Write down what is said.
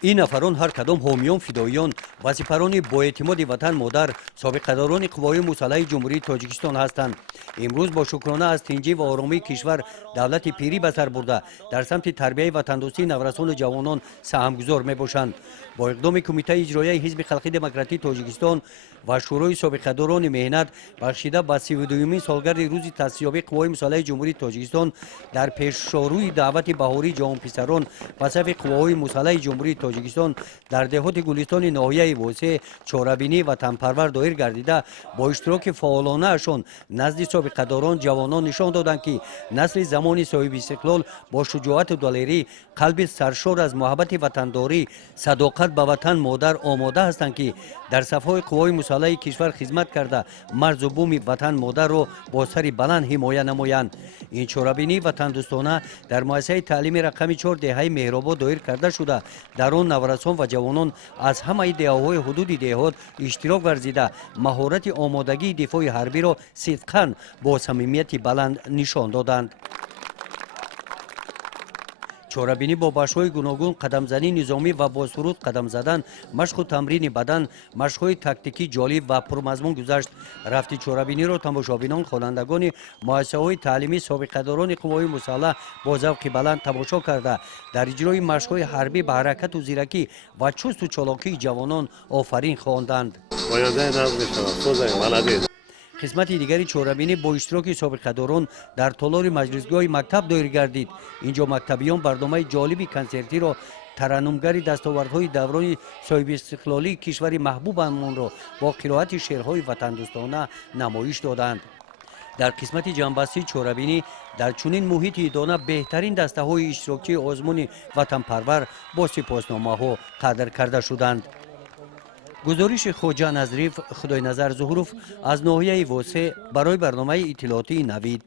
این نفران هر کدام حامیان فداییان و سپران با اعتماد وطن مادر سابقه‌داران قوای مسلح جمهوری تاجیکستان هستند. امروز با شکرانه از تنجی و آرامی کشور دولت پیری به سر برده در سمت تربیت وطندوستی نورسان جوانان سهمگزار میباشند. با اقدام کمیته اجرایی حزب خلقی دموکراتیک تاجیکستان و شورای سابقه‌داران مهنت بخشیده به 32مین سالگرد روز تأسیس‌یابی قوای مسلح جمهوری تاجیکستان در پیشروی دعوت بهاری جوان پسران و صف قوای مسلح جمهوری تاجیکستان در دهات گلستان ناحیه واسه چاره‌بینی و تنپرور دایر گردیده با اشتراک فعالانه اشان نزد سابقه‌داران جوانان نشان دادند که نسل زمان صاحب استقلال با شجاعت و دلیری قلب سرشار از محبت وطنداری صداقت به وطن مادر آماده هستند که در صفهای قوای مسلح کشور خدمت کرده مرز و بوم وطن مادر را با سر بلند حمایت نمایند. این چاره‌بینی وطن دوستانه در مؤسسه تعلیم رقم 4 دهه مهرآباد دایر کرده شده در آن نورسان و جوانان از همه دهه‌های حدود دهات اشتراک ورزیده مهارت آمادگی دفاع حربی را صدقاً با صمیمیت بلند نشان دادند. چاره‌بینی با بخش‌های گوناگون قدمزنی نظامی و با سرود قدم زدن، مشق و تمرین بدن، مشق‌های تاکتیکی جالب و پرمضمون گذشت. رفت چاره‌بینی را تماشابینان خوانندگان مؤسسه‌های تعلیمی سابقه‌داران قوای مسلح با ذوق بلند تماشا کرده در اجرای مشق‌های حربی به حرکت و زیرکی و چست و چالاکی جوانان آفرین خواندند. قسمت دیگری چاره‌بینی با اشتراک سابقه‌داران در تالار مجلسگاه مکتب دایر گردید. اینجا مکتبیان برنامه جالبی کنسرتی را ترنمگری دستاوردهای دوران صاحب استقلالی کشور محبوبمان را با قرائت شعرهای وطندوستانه نمایش دادند. در قسمت جنبستی چاره‌بینی در چنین محیطی دانه بهترین دسته‌های اشتراکی آزمون وطن پرور با سپاسنامه‌ها قدر کرده شدند. گزارش خواجه نظریف خدای نظر ظهروف از ناحیه واسه برای برنامه اطلاعاتی نوید.